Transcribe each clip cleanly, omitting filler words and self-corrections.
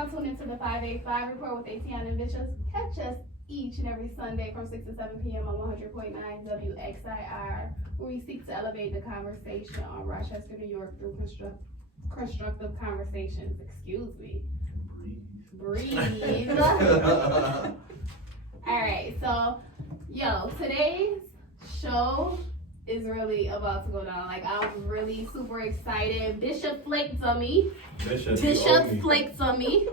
now tuned into the 585 Report with Atiana and Vicious. Catch us each and every Sunday from 6 to 7 p.m. on 100.9 WXIR, where we seek to elevate the conversation on Rochester, New York through constructive conversations. Excuse me. Breathe. All right, so, today's show is really about to go down. Like, I'm really super excited. Bishop flaked on me. Bishop flaked on me.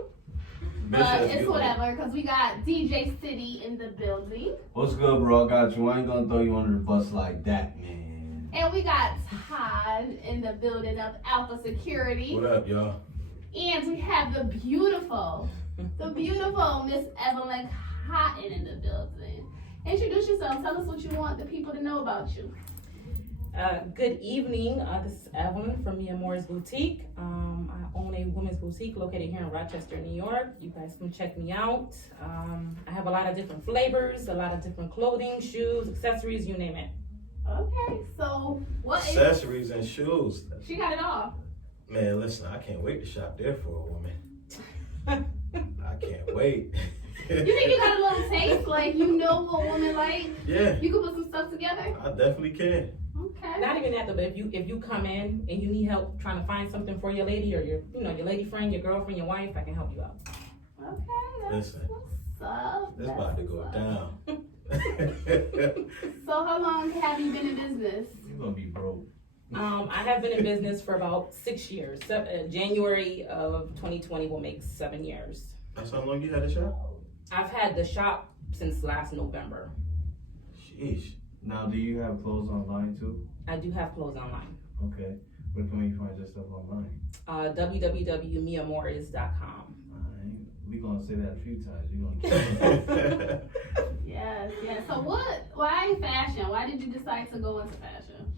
But it's whatever, because we got DJ City in the building. What's good, bro? I got you. I ain't gonna throw you under the bus like that, man. And we got Todd in the building of Alpha Security. What up, y'all? And we have the beautiful Miss Evelyn Cotton in the building. Introduce yourself. Tell us what you want the people to know about you. Good evening. This is Evelyn from Mia Moore's Boutique. I own a women's boutique located here in Rochester, New York. You guys can check me out. I have a lot of different flavors, a lot of different clothing, shoes, accessories, you name it. Okay, so what accessories and shoes? She got it all. Man, listen, I can't wait to shop there for a woman. I can't wait. You think you got a little taste? Like, you know what women like? Yeah. You can put some stuff together? I definitely can. Okay. Not even that though, but if you come in and you need help trying to find something for your lady or your lady friend, your girlfriend, your wife, I can help you out. Okay. Listen, what's up? It's about to go down. So how long have you been in business? You're gonna be broke. I have been in business for about 6 years. January of 2020 will make 7 years. That's how long you had the shop? I've had the shop since last November. Sheesh. Now, do you have clothes online too? I do have clothes online. Okay. Where can we find your stuff online? www.miamores.com. We're gonna say that a few times. You're gonna Yes. So why fashion? Why did you decide to go into fashion?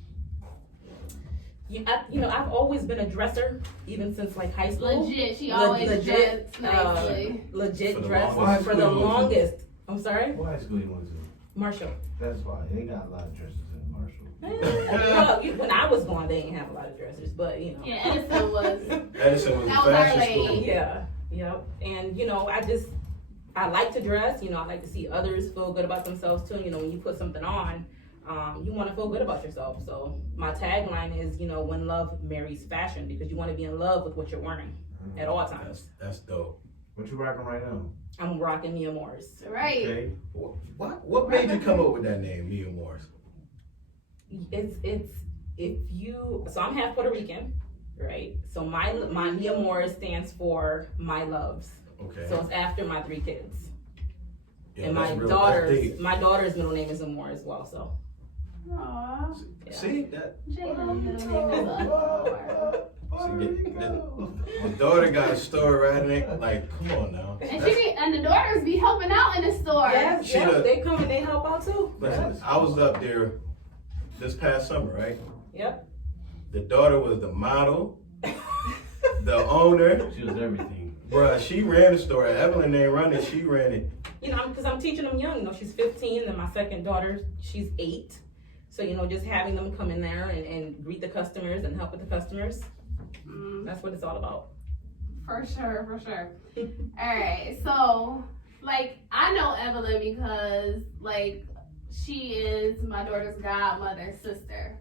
I've always been a dresser, even since like high school. Legit, she always dressed nicely. Legit dress for the longest. I'm sorry? What high school you went to? Marshall. That's why they got a lot of dresses in Marshall. Well, when I was going, they didn't have a lot of dressers, but Yeah, Edison was a fashion school. Yeah, yep. And I like to dress. I like to see others feel good about themselves too. When you put something on, you want to feel good about yourself. So my tagline is, when love marries fashion, because you want to be in love with what you're wearing at all times. That's dope. What you rocking right now? I'm rocking Mia Moore's. Right. Okay. What made you come up with that name, Mia Moore's? So I'm half Puerto Rican, right? So my Mia Moore's stands for my loves. Okay. So it's after my 3 kids. Yeah, and my daughter's middle name is Amore as well, so. Aww. Yeah. See that? J-Lo's middle name is Amore. The daughter got a store right in it. Like, come on now. And the daughters be helping out in the store. Yes, they come and they help out too. Listen, I was up there this past summer, right? Yep. The daughter was the model, the owner. She was everything. Bruh, she ran the store. Evelyn ain't run it, she ran it. Because I'm teaching them young. She's 15, and my second daughter, she's 8. So, just having them come in there and greet the customers and help with the customers. That's what it's all about. For sure. All right, so I know Evelyn because she is my daughter's godmother's sister,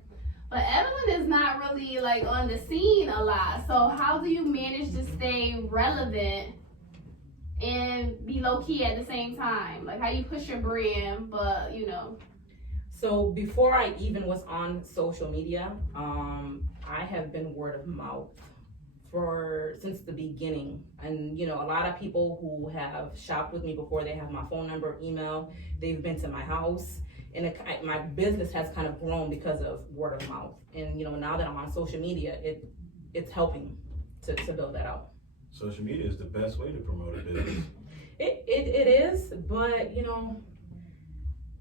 but Evelyn is not really on the scene a lot. So how do you manage to stay relevant and be low key at the same time? How you push your brand, but So before I even was on social media, I have been word of mouth since the beginning. And a lot of people who have shopped with me before, they have my phone number, email, they've been to my house, and my business has kind of grown because of word of mouth. And now that I'm on social media, it's helping to build that out. Social media is the best way to promote a business. It is, but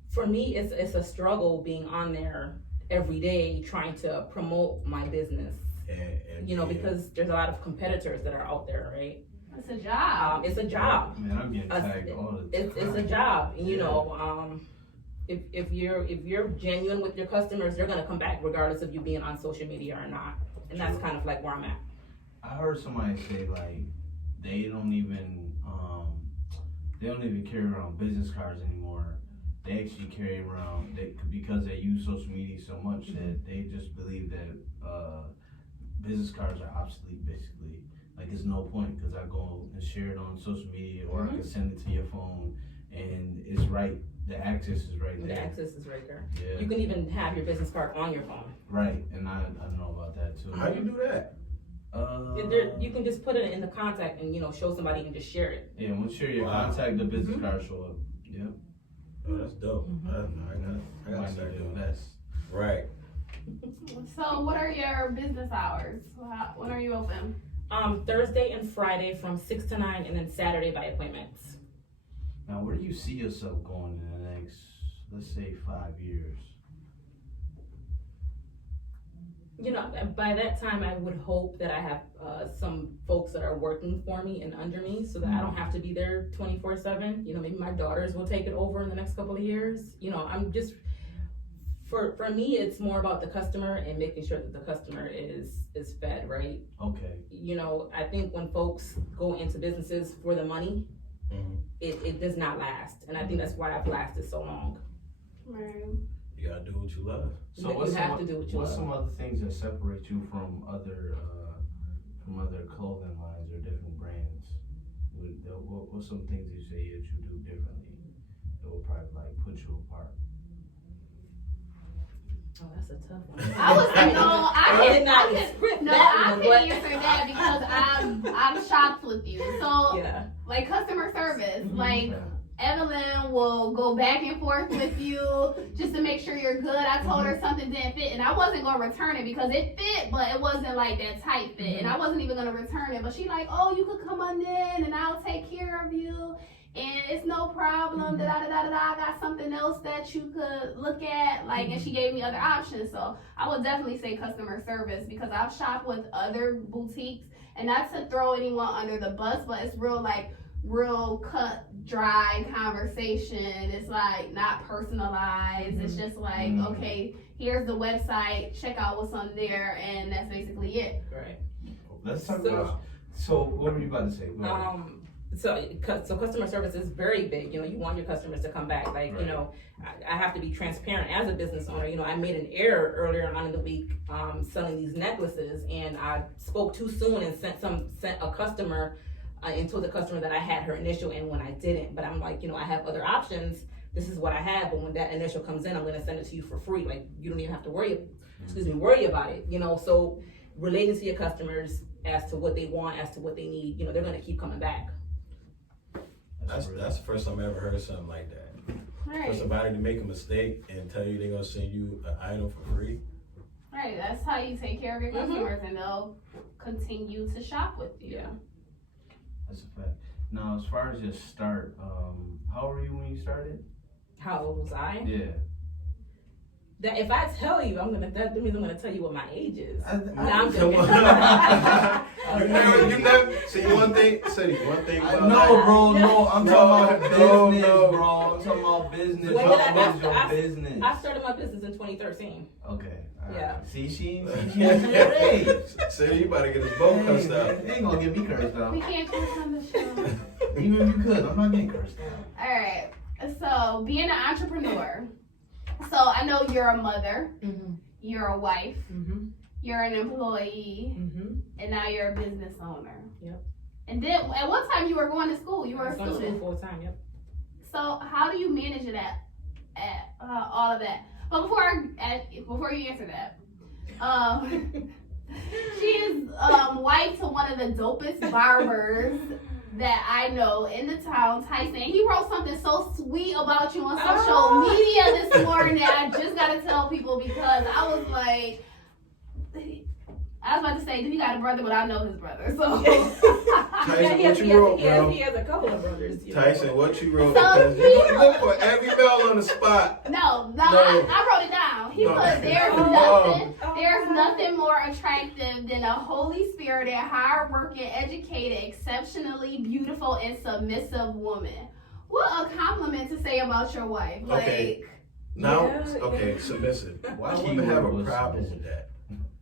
for me, it's a struggle being on there every day trying to promote my business. And because there's a lot of competitors that are out there, right? It's a job. It's a job. Man, I'm getting tagged all the time. It's a job, and if you're genuine with your customers, they're gonna come back regardless of you being on social media or not. And that's kind of where I'm at. I heard somebody say they don't even carry around business cards anymore. They actually carry around because they use social media so much that they just believe that business cards are obsolete. Basically, like there's no point because I go and share it on social media or I can send it to your phone and it's right. The access is right there. The access is right there. Yeah. You can even have your business card on your phone. Right, and I know about that too. How you do that? You can just put it in the contact and show somebody and just share it. Yeah, once you're your contact, the business card show up. Yep. Oh, that's dope. I gotta start doing that. Invest. Right. So what are your business hours? When are you open? Thursday and Friday from 6 to 9, and then Saturday by appointments. Now, where do you see yourself going in the next, let's say, 5 years? By that time, I would hope that I have some folks that are working for me and under me so that I don't have to be there 24/7. Maybe my daughters will take it over in the next couple of years. I'm just, for me, it's more about the customer and making sure that the customer is fed, right? Okay. I think when folks go into businesses for the money, it does not last. And I think that's why I've lasted so long. Right. You gotta do what you love. So You have to do what you what's love. some other things that separate you from other clothing lines or different brands? What's some things you say that you do differently that will probably put you apart? Oh, that's a tough one. I did not script that one, but- answer that because I've shopped with you. So Yeah. like customer service, like Evelyn will go back and forth with you just to make sure you're good. I told her something didn't fit and I wasn't gonna return it because it fit, but it wasn't like that tight fit. And I wasn't even gonna return it. But she like, oh, you could come on in and I'll take care of you. And it's no problem. I got something else that you could look at. And she gave me other options. So I would definitely say customer service because I've shopped with other boutiques, and not to throw anyone under the bus, but it's real cut, dry conversation. It's not personalized. It's just okay, here's the website. Check out what's on there, and that's basically it. Right. Let's talk about. So what were you about to say? So customer service is very big. You want your customers to come back. I have to be transparent as a business owner. I made an error earlier on in the week selling these necklaces, and I spoke too soon and sent a customer and told the customer that I had her initial in when I didn't. But I'm like, I have other options. This is what I have, but when that initial comes in, I'm going to send it to you for free. You don't even have to worry about it. So relating to your customers as to what they want, as to what they need, they're going to keep coming back. That's the first time I ever heard something like that. Right. For somebody to make a mistake and tell you they're gonna send you an item for free. Right. That's how you take care of your customers, and they'll continue to shop with you. Yeah. That's a fact. Now, as far as your start, how old were you when you started? How old was I? Yeah. That if I tell you, that means I'm gonna tell you what my age is. I'm Come joking. on. you never see one thing. No, bro. No, I'm talking about business, no. bro. I'm talking about business. When What did I- is your business? I started my business in 2013. Okay. All right. Yeah. See, she has your age. Say you about to get his boat cussed out. They ain't gonna get me cursed out. We can't curse on the show. Even if you could, I'm not getting cursed out. All right. So being an entrepreneur. So I know you're a mother. Mm-hmm. You're a wife. Mm-hmm. You're an employee. Mm-hmm. And now you're a business owner. Yep. And then at one time you were going to school. You were a student. Full time. Yep. So how do you manage it at all of that? But before you answer that, she is wife to one of the dopest barbers that I know in the town, Tyson. He wrote something so sweet about you on social media this morning that I just gotta tell people because I was about to say, he got a brother, but I know his brother. So Tyson, what you wrote, bro? He has a couple of brothers. Tyson, what you wrote? So Because you look for every bell on the spot. No. I wrote it down. He put there's nothing more attractive than a Holy Spirited, hard-working, educated, exceptionally beautiful, and submissive woman. What a compliment to say about your wife. Okay. Now, submissive. Why I she wouldn't have a was problem submissive? with that.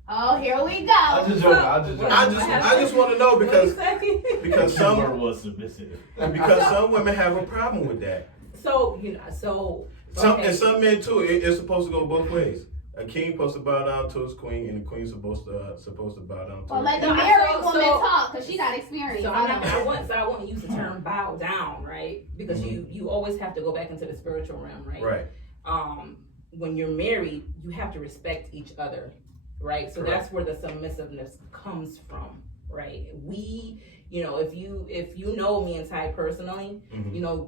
Oh, here we go. I just joking. I just want to know because some word was submissive. because some women have a problem with that. So And some men too. It's supposed to go both ways. A king supposed to bow down to his queen, and the queen's supposed to bow down to. Well, let the No, married so- woman so- talk because she got experience. So I wouldn't use the term bow down, right? Because you always have to go back into the spiritual realm, right? Right. When you're married, you have to respect each other, right? So Correct. that's where the submissiveness comes from, right? We, if you know me and Ty personally,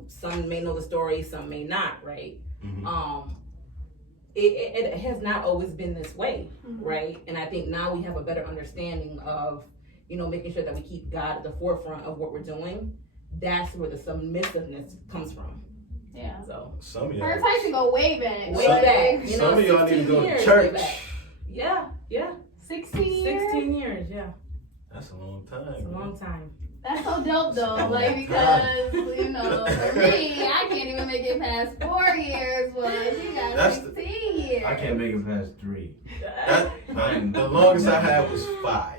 some may know the story, some may not, right? It has not always been this way, right? And I think now we have a better understanding of, making sure that we keep God at the forefront of what we're doing. That's where the submissiveness comes from. Yeah. So Some of Her y'all, Tyson go way back. way back. some of y'all need to 16 go to years, way church. back. Yeah. 16 years? 16 years, yeah. That's a long time. It's a long time. That's so dope though, like because for me, I can't even make it past 4 years. Well, she got 16 years. I can't make it past 3. The longest I had was 5.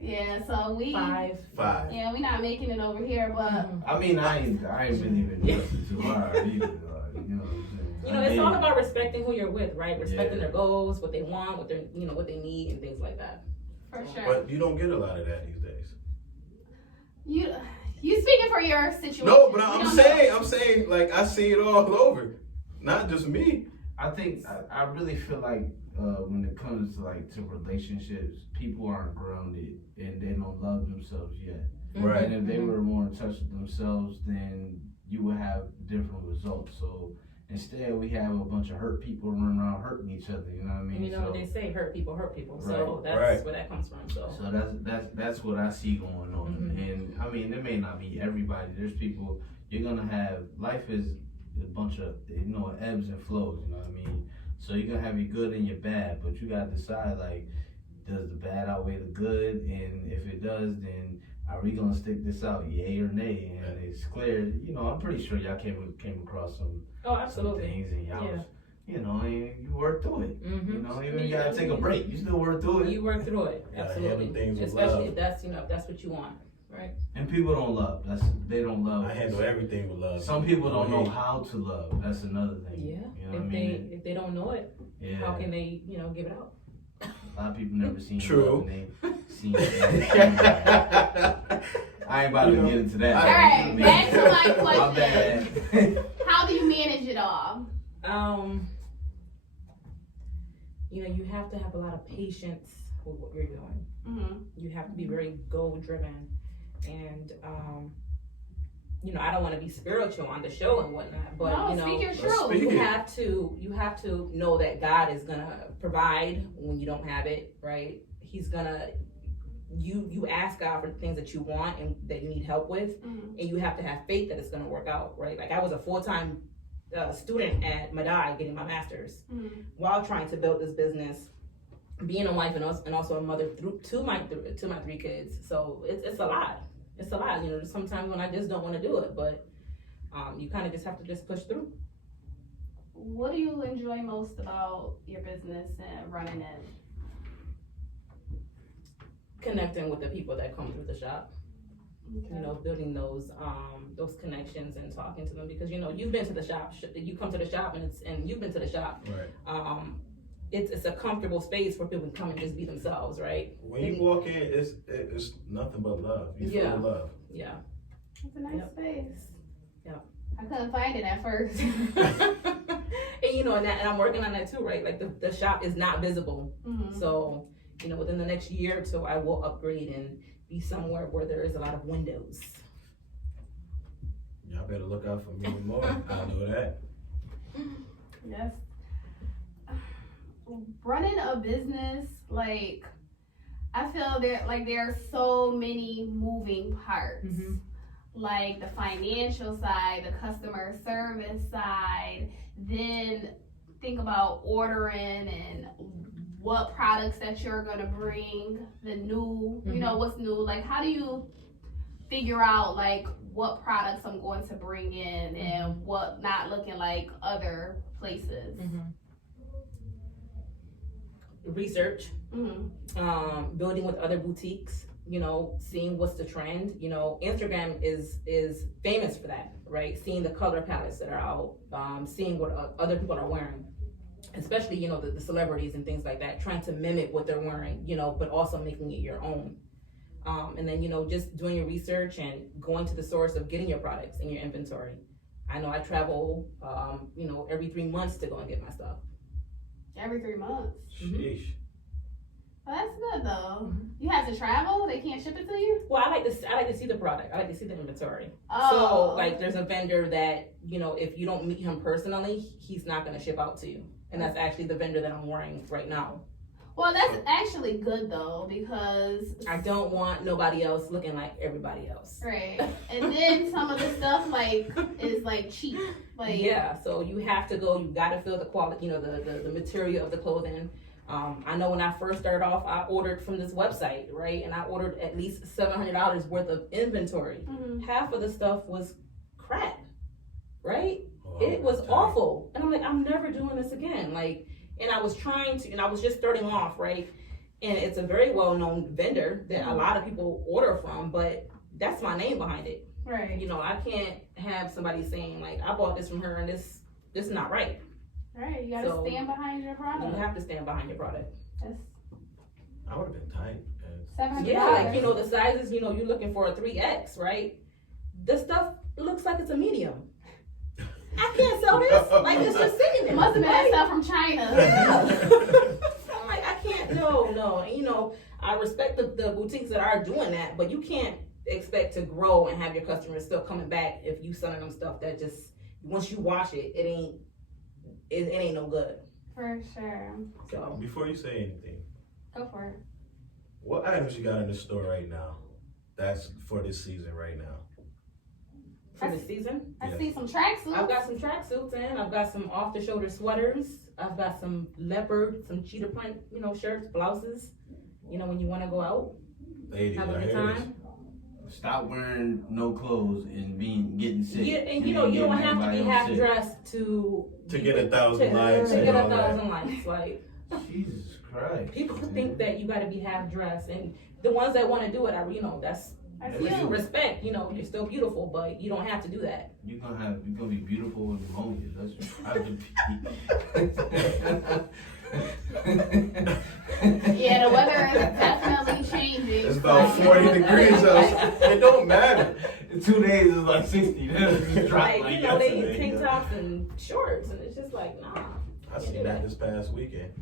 Yeah, so we 5. Yeah, we not making it over here, but I mean, I ain't really been listening too hard either. What I'm saying? It's all about respecting who you're with, right? Respecting their goals, what they want, what they're, what they need, and things like that. for sure. But you don't get a lot of that these days. You speaking for your situation? No, but I'm saying, like I see it all over, not just me. I think I really feel like when it comes to relationships, people aren't grounded and they don't love themselves yet. Right. And if they were more in touch with themselves, then you would have different results. So instead, we have a bunch of hurt people running around hurting each other. You know what I mean? And what they say, hurt people. So Right. that's where that comes from. So that's what I see going on. And I mean, it may not be everybody. There's people you're gonna have. Life is a bunch of ebbs and flows. You know what I mean? So you're gonna have your good and your bad, but you gotta decide does the bad outweigh the good? And if it does, then are we gonna stick this out, yay or nay? And it's clear. I'm pretty sure y'all came across some things, and y'all was, and you work through it. Even if you gotta take a break, you still work through it. You work through it, absolutely. Things with Especially love. if that's what you want, right? And people don't love. They don't love. I handle everything with love. Some people don't know how to love. That's another thing. Yeah. You know what I mean? If they don't know it, how can they, give it out? A lot of people never seen True. love and they seen it. I ain't about to get into that. All right, back to my My question. bad. How do you manage it all? You have to have a lot of patience with what you're doing. You have to be very goal driven, and I don't want to be spiritual on the show and whatnot, but speak your truth. speak you it. have to know that God is gonna provide when you don't have it, right? He's gonna you ask God for the things that you want and that you need help with, and you have to have faith that it's gonna work out, right? Like I was a full-time student at Madai getting my master's while trying to build this business, being a wife and also a mother to my 3 kids. So it's a lot. It's a lot. Sometimes when I just don't want to do it, but you kind of just have to just push through. What do you enjoy most about your business and running it? Connecting with the people that come through the shop. Okay. Building those connections and talking to them, because you've been to the shop. You come to the shop and you've been to the shop. Right. It's a comfortable space where people can come and just be themselves, right? When you walk in, it's nothing but love. You feel love. Yeah. It's a nice space. Yeah. I couldn't find it at first. And I'm working on that too, right? Like the shop is not visible. So, within the next year or two, I will upgrade and be somewhere where there is a lot of windows. Y'all better look out for me more. I know that. Yes. Running a business, I feel there are so many moving parts. Like the financial side, the customer service side, then think about ordering and what products that you're gonna bring, the new, what's new. Like, how do you figure out what products I'm going to bring in and what not looking like other places? research, Mm-hmm. building with other boutiques, you know, seeing what's the trend. You know, Instagram is famous for that, right? Seeing the color palettes that are out, seeing what other people are wearing, especially, you know, the celebrities and things like that, trying to mimic what they're wearing, you know, but also making it your own. And then, you know, just doing your research and going to the source of getting your products in your inventory. I know I travel, you know, every 3 months to go and get my stuff. Every 3 months. Sheesh. Well, that's good though. You have to travel? They can't ship it to you? Well, I like to see the product. I like to see the inventory. Oh. So, like, there's a vendor that, you know, if you don't meet him personally, he's not going to ship out to you. And that's actually the vendor that I'm wearing right now. Well, that's actually good though, because I don't want nobody else looking like everybody else. right. And then some of the stuff like is like cheap. Like Yeah, so you have to go, you gotta feel the quality, you know, the material of the clothing. I know when I first started off, I ordered from this website, right? And I ordered at least $700 worth of inventory. Half of the stuff was crap, right? It was awful. And I'm like, I'm never doing this again. Like, and I was just starting off, right? And it's a very well-known vendor that a lot of people order from, but that's my name behind it. Right. You know, I can't have somebody saying like, I bought this from her and this is not right. Right. You gotta So, stand behind your product. You have to stand behind your product. That's I would have been tight. $700. Yeah, like, you know, the sizes, you know, you're looking for a 3X, right? This stuff looks like it's a medium. I can't sell this. Like, it's just sitting there. It must have been Right? stuff from China. Yeah. I'm like, I can't, no. And, you know, I respect the boutiques that are doing that, but you can't expect to grow and have your customers still coming back if you selling them stuff that just, once you wash it, it ain't no good. For sure. So Before you say anything, Go for it. what items you got in the store right now? That's for this season right now. for the season, I Yes. see some tracksuits. I've got some tracksuits in. I've got some off-the-shoulder sweaters. I've got some leopard, some cheetah print, you know, shirts, blouses. You know, when you want to go out, Ladies, have a I good hear this. time. Stop wearing no clothes and getting sick. Yeah, and you know, you don't have to be half dressed to get 1,000 likes To and get all that. 1,000 likes. Like, Jesus Christ. people think that you got to be half dressed, and the ones that want to do it are, you know, that's That's Yeah. you. respect. You know, you're still beautiful, but you don't have to do that. You're gonna be beautiful and pneumonia. That's how to Yeah, the weather is definitely changing. It's about 40 degrees outside. It don't matter. 2 days is like 60. Just drop Like, like you know, they yesterday, use tank tops and shorts, and it's just like, nah. I seen that this past weekend.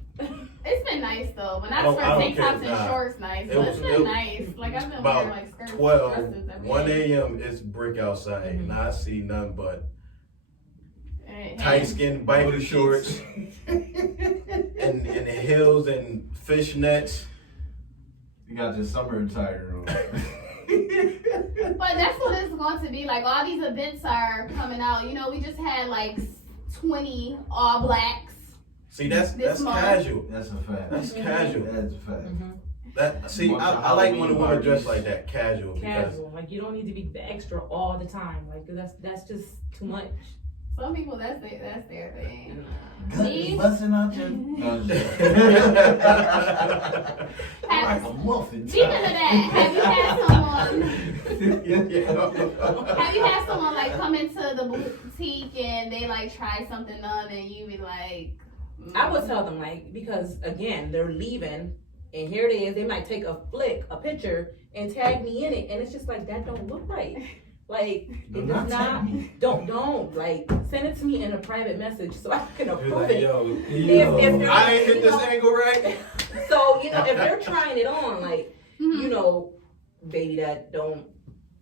It's been nice though. When I I don't- first I don't tank tops care. and Nah. shorts, nice. It But was- it's been it- nice. Like I've been About wearing like skirts, 12, dresses every 1 day. a.m. it's brick outside, and I see nothing but Hey, tight skin biker shorts and the heels and fishnets. You got your summer attire on. But that's what it's going to be. Like all these events are coming out. You know, we just had like 20 all blacks. See, that's month. casual. That's a fact. That's casual. That's a fact. That see, Bunch of I like when a Halloween woman dress parties. like that, casual, because Casual, like you don't need to be extra all the time. Like that's just too much. Some people, that's their thing. Gut Me? busting out your. No, I'm just- like a muffin. Speaking of that, have you had someone like come into the boutique and they like try something on and you be like, I would tell them like, because again, they're leaving and here it is, they might take a picture and tag me in it, and it's just like, that don't look right. Like, Do it not does tag not, me. don't, like, send it to me in a private message so I can You're approve like, it. yo, If they're- I ain't hit you this know- angle right. So, you know, if they're trying it on, like, Mhm. you know, baby,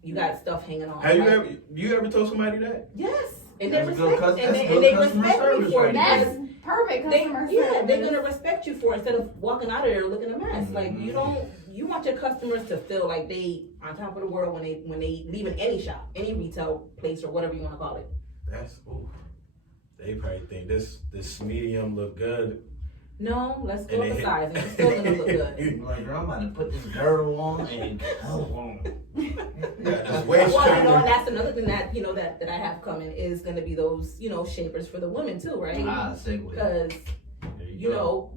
you got stuff hanging on. Have Like, you ever told somebody that? Yes. And they That's good respect, cus- and that's they, good and they customer respect me service for right it. there. that's perfect customer They're service. gonna respect you for it instead of walking out of there looking a mess. Like, you want your customers to feel like they on top of the world when they leave in any shop, any retail place or whatever you want to call it. That's they probably think this medium look good. No, let's go And up they the hit- size, and it's still gonna look good. I'm like, girl, I'm about to put this girdle on and color on. This waist Well, you know, and trainer. that's another thing that you know that I have coming is gonna be those shapers for the women too, right? Ah, segue. Because There you go. know,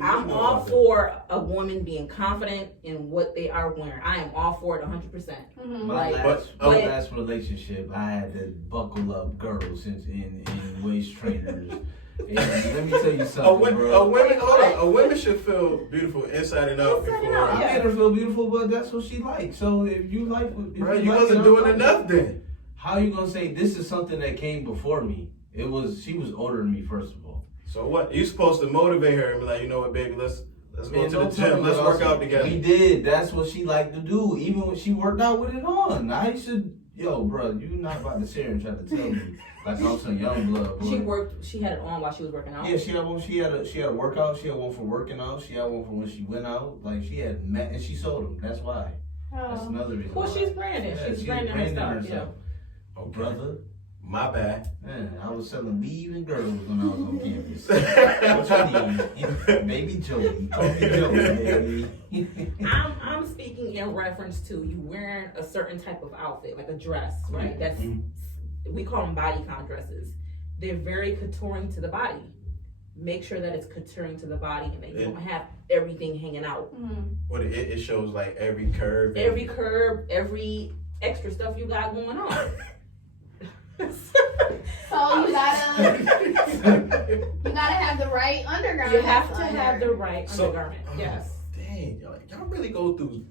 I'm all for a woman being confident in what they are wearing. I am all for it 100%. My last relationship, I had to buckle up girls in waist trainers. And let me tell you something, bro. A woman should feel beautiful inside and out before. I made her feel beautiful, but that's what she likes. So if you like, you wasn't doing enough then. How you gonna say this is something that came before me? She was older than me, first of all. So what? You supposed to motivate her and be like, you know what, baby, let's go to the gym. Let's work out together. We did. That's what she liked to do. Even when she worked out with it on. I should, bro, you not about to sit here and try to tell me like I'm some young blood. Boy. She had it on while she was working out. Yeah, she had a workout. She had one for working out. She had one for when she went out. Like she had and she sold them. That's why. That's another reason. Well, she's branded. Yeah, she's branding herself. Yeah. Oh, brother. My bad. Man, I was selling weave and girls when I was on campus. What you need? Baby Joey. Call me Joey, baby. I'm speaking in reference to you wearing a certain type of outfit, like a dress, right? That's we call them bodycon dresses. They're very contouring to the body. Make sure that it's contouring to the body and that you don't have everything hanging out. What it shows like every curve, every extra stuff you got going on. So you gotta have the right undergarment. You have to have the right undergarment. Yes. Dang, y'all really go through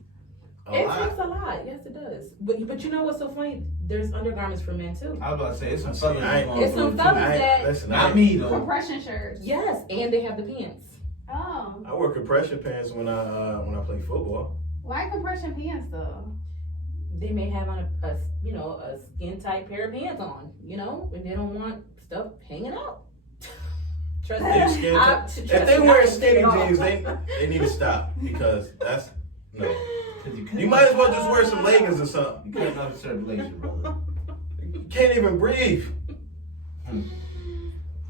It takes a lot. Yes, it does. But you know what's so funny? There's undergarments for men too. I was about to say, it's some fellas. It's some fellas that not me though. Compression shirts. Yes, and they have the pants. Oh. I wear compression pants when I play football. Why compression pants though? They may have on a skin tight pair of pants on, and they don't want stuff hanging out. Trust me. If they wear skinny jeans, they need to stop because that's no. You might as well just wear some leggings or something. You can't have a certain blazer, brother. You can't even breathe. It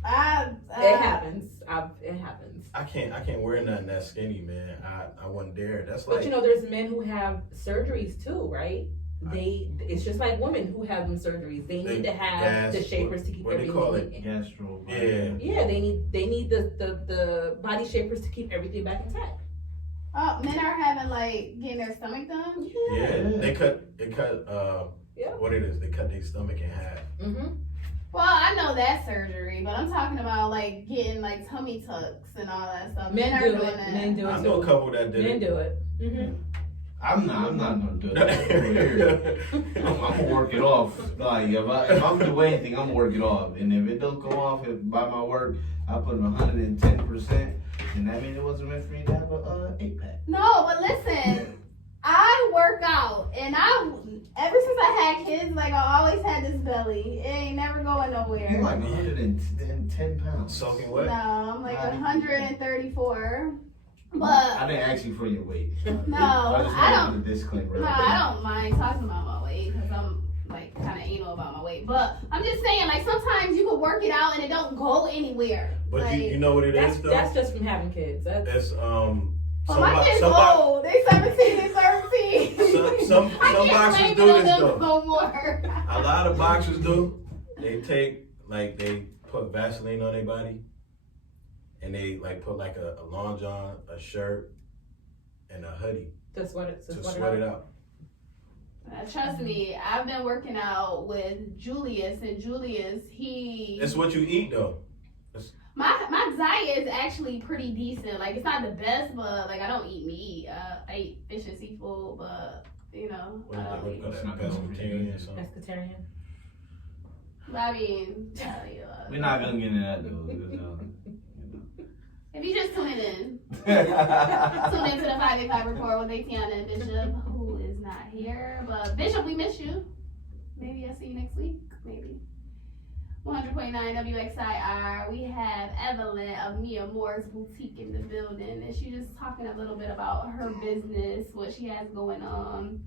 happens. It happens. I can't wear nothing that skinny, man. I wouldn't dare. That's like. But there's men who have surgeries too, right? It's just like women who have them surgeries. They need to have the shapers to keep everything. What they call it? Gastro. Yeah. They need the body shapers to keep everything back intact. Oh, men are having getting their stomach done. Yeah. They cut. What it is? They cut their stomach in half. Well, I know that surgery, but I'm talking about getting tummy tucks and all that stuff. Men are doing that. Men do it. I know a couple that did. Men do it. I'm not gonna do that. I'm gonna work it off. Like if I'm doing anything, I'm gonna work it off. And if it don't go off by my work, I put in 110%, and that means it wasn't meant for me to have a 8-pack. No, but listen, I work out, and ever since I had kids, I always had this belly. It ain't never going nowhere. You like 110 pounds. Soaking wet? No, I'm 134. But I didn't ask you for your weight. No, I don't. Disclaimer. No, I don't mind talking about my weight because I'm kind of anal about my weight. But I'm just saying, sometimes you can work it out and it don't go anywhere. But you know what it is though? That's just from having kids. That's But my kids old. They 17 and 13. Some boxers do this though. No more. A lot of boxers do. They take they put Vaseline on their body. And they put a long john, a shirt, and a hoodie to sweat it out. Trust me, I've been working out with Julius, and Julius, It's what you eat though. My diet is actually pretty decent. It's not the best, but I don't eat meat. I eat fish and seafood, but I don't eat. Pescatarian or something. Pescatarian. I mean, we're not gonna get into that though. If you just tune in to the 585 report with Atiana and Bishop, who is not here. But Bishop, we miss you. Maybe I'll see you next week. Maybe. 100.9 WXIR. We have Evelyn of Mia Moore's Boutique in the building, and she's just talking a little bit about her business, what she has going on,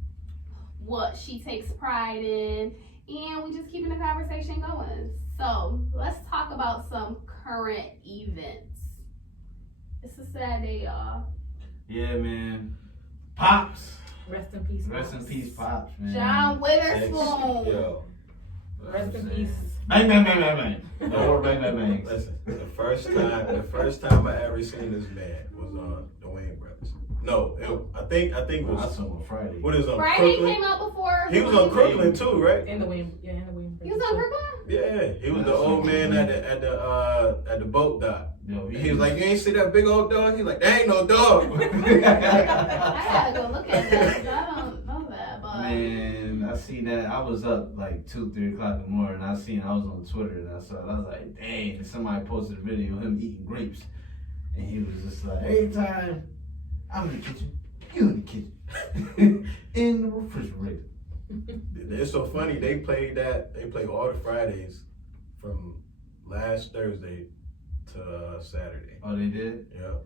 what she takes pride in, and we just keeping the conversation going. So let's talk about some current events. It's a sad day, y'all. Yeah, man. Pops. Rest in peace. Rest in peace, Pops, man. John Witherspoon. Yo. Rest in peace. Bang, bang, bang, bang, bang. No more bang, bang, bangs. Listen, the first time I ever seen this man was on the Wayne Brothers. No, I think it I was. saw him on Friday. What is on Friday Crooklyn? came out before. He was on Crooklyn too, right? In the William. He was on Crooklyn? Yeah, he was the old man at the boat dock. Yo, He was like, "You ain't see that big old dog?" He's like, "There ain't no dog." I gotta go look at that. 'Cause I don't know that, but Man, I seen that. I was up like 2, 3 o'clock in the morning. I was on Twitter and I saw it. I was like, dang, somebody posted a video of him eating grapes. And he was just like, anytime I'm in the kitchen, you in the kitchen. In the refrigerator. It's so funny. They played all the Fridays from last Thursday to Saturday. Oh, they did? Yeah.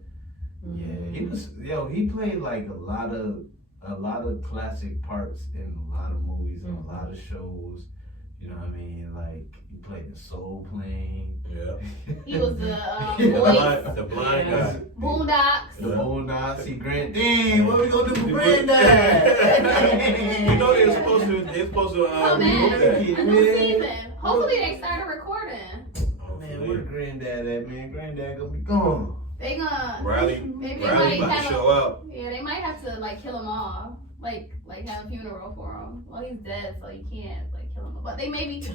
Yeah, he played like a lot of classic parts in a lot of movies and a lot of shows. You know what I mean? Like he played the soul plane. Yeah. he was the voice. The blind guy. Boondocks. The Boondocks. See Granddad. What we gonna do for Granddad? You know they're supposed to Come in. remove that. New season. Hopefully they started recording. Man, where Granddad at, man? Granddad gonna be gone. They gonna Riley maybe about they to might show up. Yeah, they might have to like kill him off. Like have a funeral for him. Well, he's dead, so you can't like kill him. But they maybe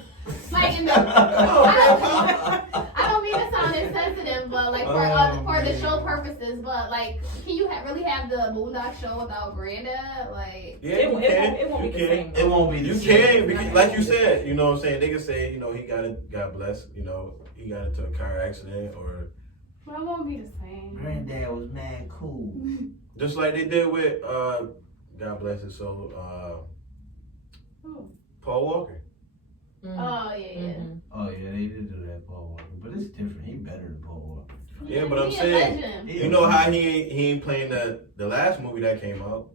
might end up. I don't mean to sound insensitive, but like for the show purposes. But like, can you really have the Boondock show without Granddad? Like, Yeah, It won't be the same. It won't be the You same. can, because, like you said, you know what I'm saying? They can say, you know, he God bless, you know, he got into a car accident or well, it won't be the same. Granddad was mad cool. just like they did with, God bless his soul, Who? Paul Walker. Oh yeah. Oh yeah, they did do that, Paul Walker. But it's different. He better than Paul Walker. Yeah, but I'm He a saying, legend. you know how he ain't playing the last movie that came out?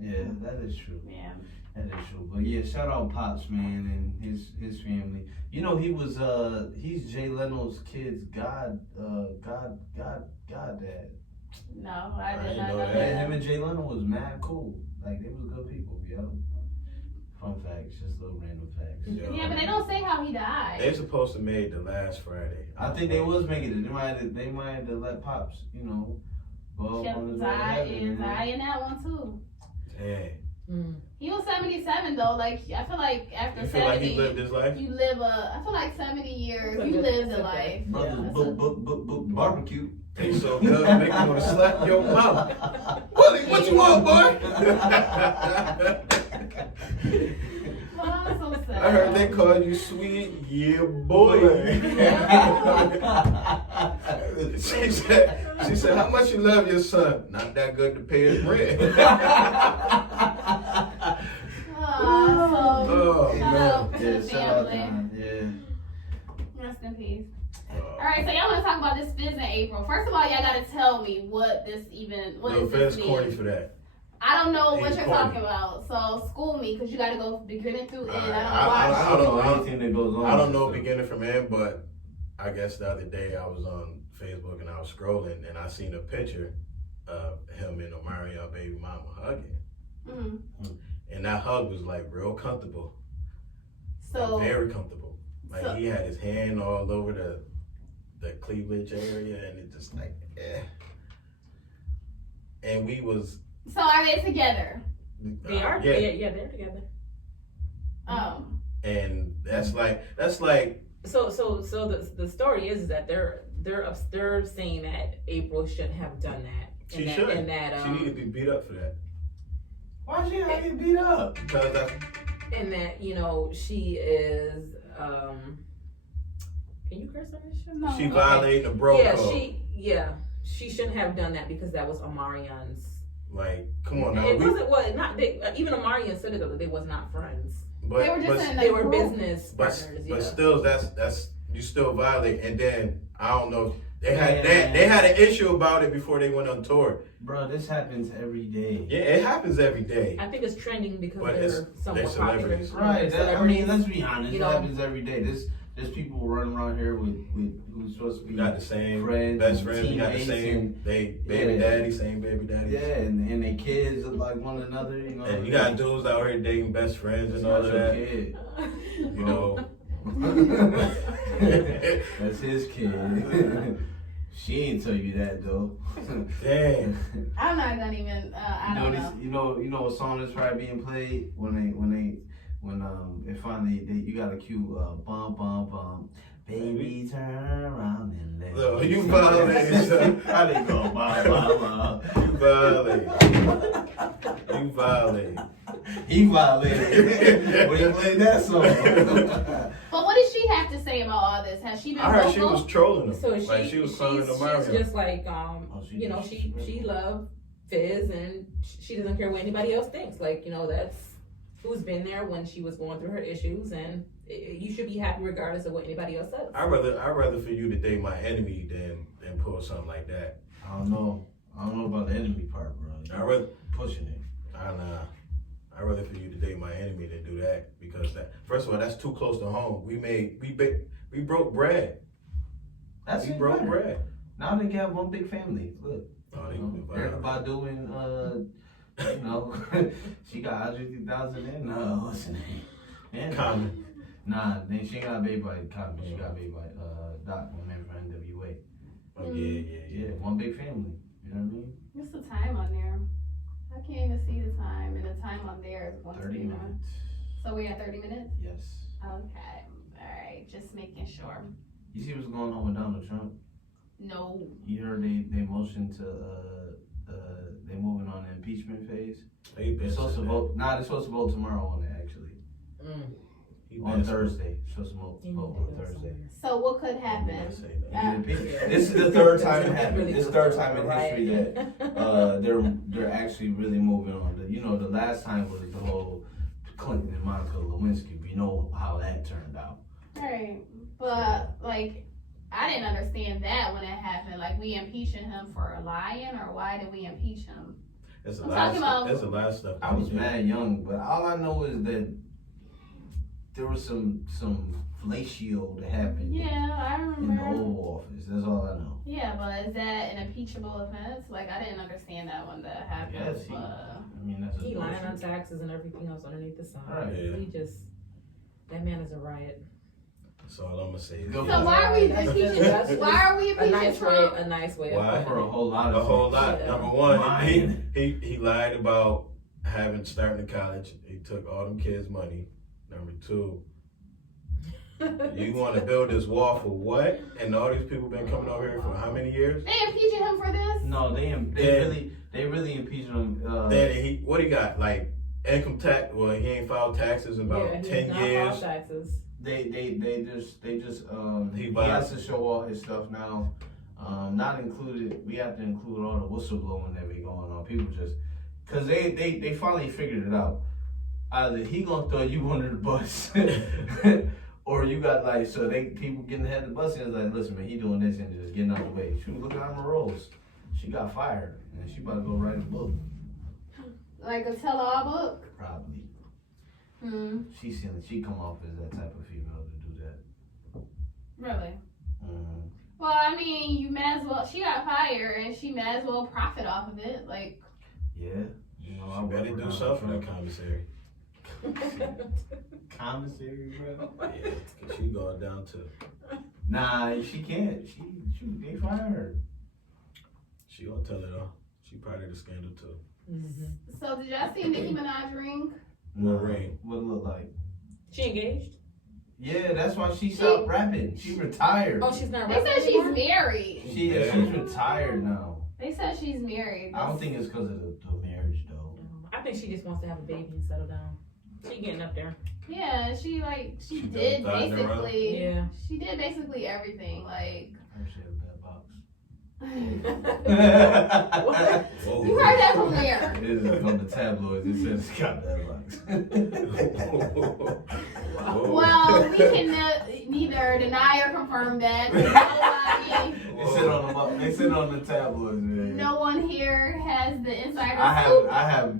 Yeah, that is true. Yeah. That is true. But yeah, shout out Pops, man, and his family. You know, he's Jay Leno's kid's dad. No, I I did didn't not know know that. Man, that. him and Jay Leno was mad cool. Like they was good people, yo. Fun facts, just little random facts. Yeah, but they don't say how he died. They're supposed to made the last Friday. I think they was making it. They might have to let Pops, you know, go Kept on his way to heaven, man. Zai in that one too. Dang. He was 77 though. Like I feel like after You feel 70, like he lived his life? you live I feel like 70 years. You lived a life. Brothers barbecue. Tastes so good, make you want to slap your mouth. What you want, boy? Oh, I'm so sad. I heard they called you sweet, yeah, boy. she said, how much you love your son? Not that good to pay his rent. Oh, man. out to Yeah, the shout out family. time. Yeah. Rest in peace. All right, so y'all want to talk about this Fizz in April. First of all, y'all got to tell me what No, is Fed's this corny mean? for that. I don't know what He's you're corny. talking about, so school me because you got to go beginning through end. I I don't don't watch. know. anything that goes on. I don't know beginning from end, but I guess the other day I was on Facebook and I was scrolling and I seen a picture of him and Omarion baby mama hugging. Mhm. And that hug was like real comfortable. So Very comfortable. Like So- he had his hand all over the cleavage area and it just like, eh. And we was are they together? They are. yeah. Yeah, they're together. And that's like So the story is that they're saying that April shouldn't have done that. she and should. That, and that She need to be beat up for that. Why she not get beat up? Because that's and that she is can you curse on this show? No. she violating the bro code. She shouldn't have done that because that was Omarion's. Like, come on now. It wasn't what not they, even Omarion said it though, they was not friends. But, They were just in They a were group. business but, partners. but Yeah. still, that's you still violate. And then I don't know. They had Man. they had an issue about it before they went on tour. Bro, this happens every day. Yeah, it happens every day. I think it's trending because But they're they're somewhat popular. celebrities. Right. I mean, let's be honest. You It know. happens every day. There's people running around here with who's supposed to be We got the same friends, best and friends. We got the teammates same and- baby Yeah. daddy, same baby daddy. yeah, and their kids look like one another. You know. And you got dudes out here dating best friends It's and all not of your that. kid. You know, That's his kid. She ain't tell you that though. Damn. I'm not gonna even. I don't know. You know what song is probably being played when it finally you got a cue bum bum bum. Baby, turn around and let No, me you see. violated. How they go? Bum bum bum. You violated. You violated. He violated when he played that song. But what does she have to say about all this? Has she been I heard vocal? she was trolling him. So like she was calling him Mario. she's just like, she you know, she loved Fizz and she doesn't care what anybody else thinks. Like, you know, that's who's been there when she was going through her issues, and you should be happy regardless of what anybody else says. I'd rather for you to date my enemy than pull something like that. I don't know about the enemy part, bro. I'd rather pushing it. I'd rather for you to date my enemy than do that, because that, first of all, that's too close to home. We broke bread. That's We it, broke better. bread. Now they got one big family. Look, Oh, everybody doing, you know, she got 150,000 in. No, what's her name? Yeah. Common. Nah, then she ain't got a baby by Common. She got a baby by Doc, my man from NWA. Oh, Yeah, one big family. You know what I mean? What's the time on there? I can't even see the time, and the time on there is 30 1:39. minutes. So we at 30 minutes? Yes. Okay. Alright, just making sure. You see what's going on with Donald Trump? No. You heard they motion to they moving on the impeachment phase. They're supposed to vote. Nah, they're supposed to vote tomorrow on it actually. On Thursday. Supposed to vote on Thursday. So what could happen? This is the third time it happened. This is the third time in history that they're actually really moving on. The last time was the whole Clinton and Monica Lewinsky. We know how that turned out. Alright. But like I didn't understand that when it happened. Like we impeaching him for lying, or why did we impeach him? That's a I'm lot talking about- That's a lot of stuff. I was mad young, but all I know is that there was some fellatio that happened Yeah, I in the remember. Oval Office. That's all I know. Yeah, but is that an impeachable offense? Like I didn't understand that when that happened. Yes, but I mean, that's a He lying on bullshit. taxes and everything else underneath the sun. Right. Yeah. That man is a riot. That's all I'm gonna say. Go so why are we That's impeaching? just- Why are we A impeaching nice Trump? way. A nice way. Why? Of For a whole lot A of whole things. lot. Yeah. Number one, Lying. he lied about starting college. He took all them kids' money. Number two, you want to build this wall for what? And all these people been coming over here for how many years? They impeaching him for this? No, they really impeached him. Then what he got? Like income tax? Well, he ain't filed taxes in about Yeah, 10 not years. all taxes. They just he He has to show all his stuff now. Not included. We have to include all the whistleblowing that be going on. People just because they finally figured it out. Either he gonna throw you under the bus, or you got people getting ahead of the bus and it's like, listen man, he doing this and just getting out of the way. Shoot, look at Emma Rose. She got fired and she about to go write a book. Like a tell-all book? Probably. She come off as that type of female to do that. Really? Mm-hmm. Well, I mean, you may as well. She got fired, and she may as well profit off of it. Like, Yeah. You know, I better do something for that commissary. Commissary, bro. Yeah, 'cause she going down to. Nah, she can't. They fired her. She gonna tell it all. She part of the scandal too. so did y'all see Nicki Minaj ring? What ring? What it look like? She engaged? Yeah, that's why she stopped rapping. She retired. Oh, she's not They rapping said she's anymore? married. She's retired now. They said she's married. I don't think it's because of the marriage though. I think she just wants to have a baby and settle down. She getting up there. Yeah, she She did done thotting around? basically. Yeah. She did basically everything. Like, Her shit a bad box. Whoa. you heard that from where? It is on the tabloids. It says it's got bad box. Whoa. Well, we can neither deny or confirm that. Nobody, They sit on the tabloids, man. no one here has the insider I scoop, have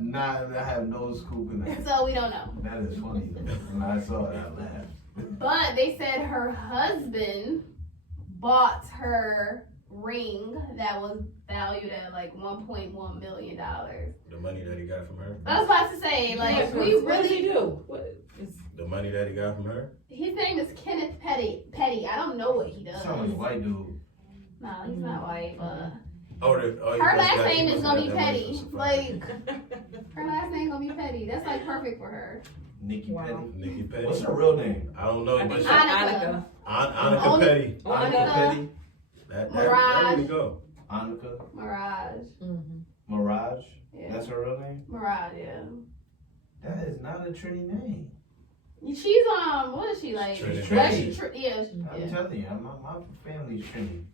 no scoop in that. so we don't know. That is funny though. When I saw it, I laughed. But they said her husband bought her ring that was valued at like $1.1 million. The money that he got from her. I was about to say, like, What we does he really. do? What is The money that he got from her? His name is Kenneth Petty. I don't know what he does. Sound like a white dude. No, he's not white, but Her last name is gonna be Petty. Like, her last name gonna be Petty. That's like perfect for her. Nikki Wow. Petty. Nikki Petty. What's her real name? I don't know. I But think she, Annika. Annika Petty. Annika Petty. That Mirage. way to go. Annika. Mirage. Mirage. Yeah. That's her real name? Mirage, yeah. That is not a Trini name. She's what is she like? Trinity. That's Trinity. yeah. I'm telling you, my family's Trini.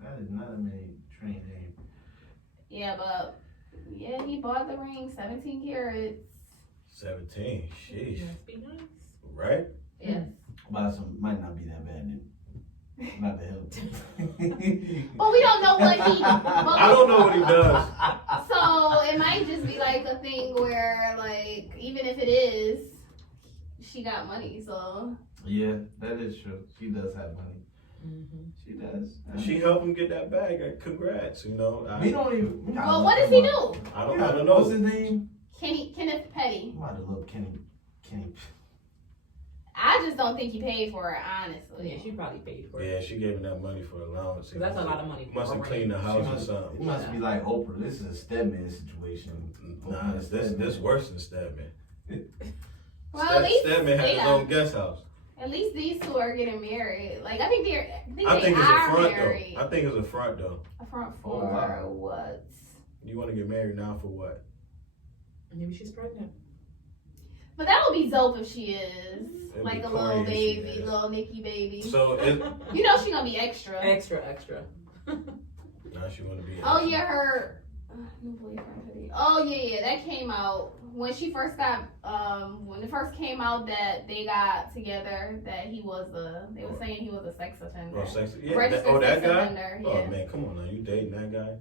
That is not a Trini name. Yeah, but yeah, he bought the ring, 17 carats. 17. Sheesh. Must be nice. Right? Yes. But some might not be that bad then. Not to help. But we don't know what he. I don't know what he does. So it might just be like a thing where, like, even if it is, she got money. So Yeah, that is true. She does have money. She does. She helped him get that bag. Congrats, you know. We don't even. we gotta well, look what does him he up. do? I don't know. What's his name? Kenneth Petty. I'm about to look Kenny. I just don't think he paid for it, honestly. Yeah, she probably paid for it. Yeah, she gave him that money for allowance. 'Cause that's a lot of money. Must have cleaned the She house or must, something. it must be like Oprah. This is a Stedman situation. Nah, this worse than Stedman. Well, at least Stedman had his yeah. own guest house. At least these two are getting married. Like I think they I think it's a are front married. though. I think it's a front though. A front for Oh, wow. what? You want to get married now for what? Maybe she's pregnant. But that would be dope if she is. It'd Like be a little corny if she baby, is. little Nikki baby. So it, You know she gonna be extra. Extra. now she want to be. Oh yeah, her new boyfriend. Oh yeah, that came out when she first got when it first came out that they got together. That he was they were saying he was a sex offender. Oh, sex. Yeah. Registered That sex guy. offender. Yeah. Oh man, come on now. You dating that guy?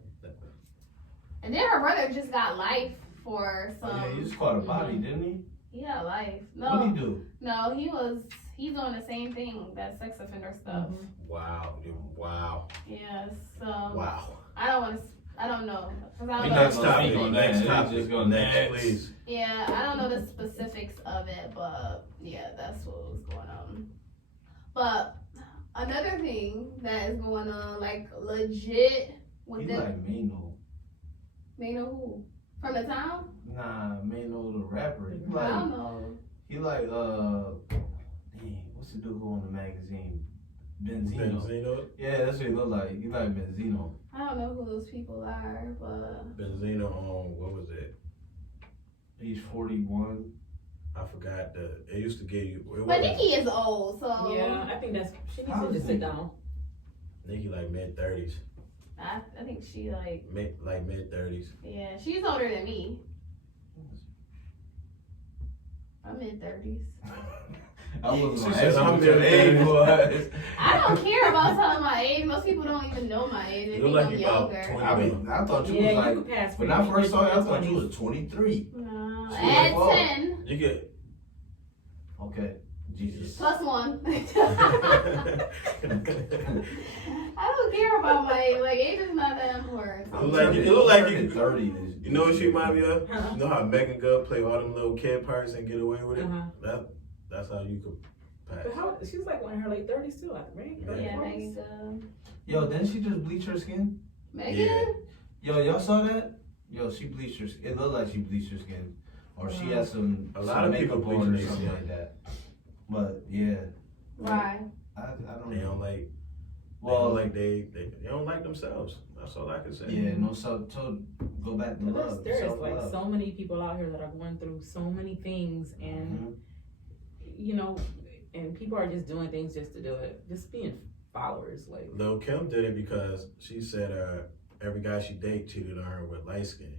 And then her brother just got life for some. Yeah, he just caught a body, didn't he? He got life. What'd No, he do? no, he's doing the same thing, that sex offender stuff. Wow, dude. Wow. Yes. Wow. I don't know. 'Cause I don't We know. not Next gonna topic. speak on Next that. topic. Just go Next, next. please. Yeah, I don't know the specifics of it, but yeah, that's what was going on. But another thing that is going on, like legit with He them. like Mano. Mano who? From the town? Nah, Mano the rapper. He I don't like, know. dang, what's the dude who on the magazine? Benzino. Benzino. Yeah, that's what he look like. He like Benzino. I don't know who those people are, but Benzino on what was it? He's 41. I forgot it used to give you. but Nikki is old, so Yeah, I think she needs How to is just he? sit down. Nikki like mid-30s. I think she like Mid-30s. yeah, she's older than me. I'm mid-30s. I wasn't She gonna said, ask you "I'm what your mid-30s." age was. I don't care about telling my age. Most people don't even know my age. They You think look I'm like you about younger. 20. I thought you Yeah, was you like, could pass. when I first saw you, I thought you was 23. No, She add like, 10 You get. Okay, Jesus. plus 1. I don't care about my age. Like, age is not that important. It look like you- 30. You know what she remind me of? You know how Megan Good play all them little kid parts and get away with it? That's how you could pass. But she was like in her late 30s too, I think, right? Yeah, 40s. Megan. Yo, didn't she just bleach her skin? Megan? Yo, y'all saw that? Yo, she bleached her skin. It looked like she bleached her skin. Or she had some A lot of people makeup on bleach or their something skin. like that. But yeah, Why? I don't They know. don't like. Well, They don't like themselves. That's all I can say. yeah, no, so go back to But love. there's Self-love. like so many people out here that are going through so many things, and Mhm. you know, and people are just doing things just to do it, just being followers. Like Lil Kim did it because she said every guy she date cheated on her with a light skin